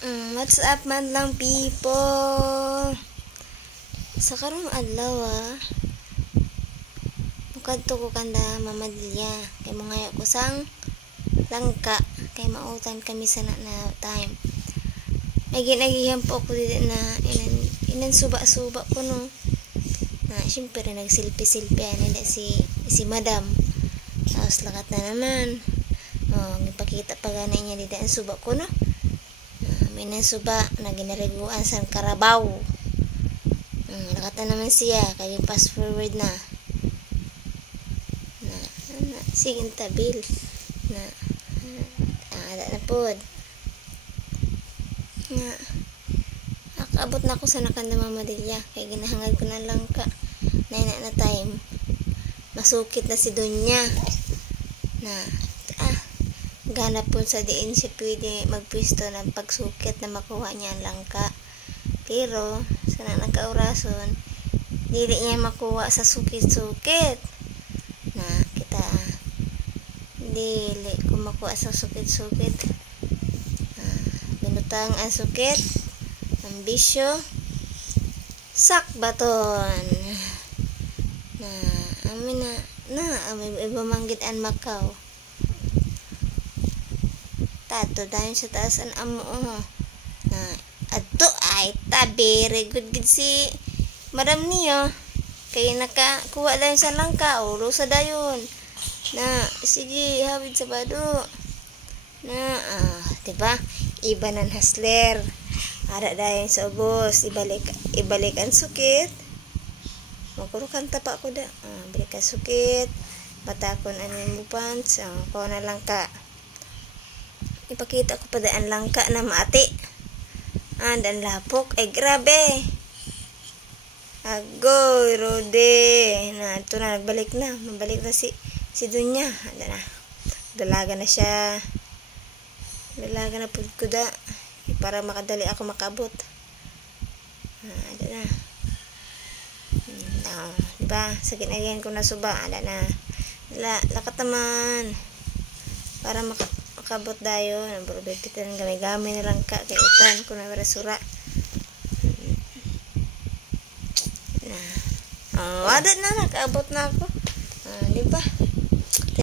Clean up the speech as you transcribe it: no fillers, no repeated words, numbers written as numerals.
What's up man lang people? Sa karong adlaw mukadto ko kanda mamadilya kay mga ko sang langka kay mautan kami sana na time. Ay ginagihan po ako dito na inan suba-suba ko no. Na syempre nagsilpi-silpi ani si madam. Tapos lakat na naman. Gipakita pa gana niya dito ang suba ko no. May nasuba na ginariguan sa karabaw. Nakata naman siya kaya fast forward na sige tabil na ada na pod na nakaabot na ako sa nakanda mamadilya kaya ginahangad ko na lang ka na time masukit na si Donya na ganap po sa diin siya pwede magpwisto ng pagsukit na makuha niya ang langka. Pero, sana nakaurason, dili niya makuha sa sukit-sukit. Na, kita, dili ko makuha sa sukit-sukit. Binutang ang sukit, ang bisyo, sakbaton. Na, amin amin ibamanggit ang Macau. Tato dahil sa taas ang amo na ato ay very good si madam niyo kaya nakakuha dahil sa langka rusa dayon na sige hawid sa bado na diba iba ng hustler ara dahil sa ubos ibalik ang sukit magkurukan tapa ko da balik ang sukit batakon anin mo pants ko na langka ipakita ko pa daan langka na maati. Dan lapok. Ay, grabe. Agoy, rode. Na, ito na, nagbalik na. Mabalik na si Donya. Ada na. Dalaga na siya. Dalaga na po ko da. Para makadali ako makabot. Ada na. Diba? Sa ginagayan ko na suba. Ada na. Lakat naman. Para makabot dayo ang probability ng gamay-gamay na lang ka kay utan kung na sura na wadat na nakaabot na ako diba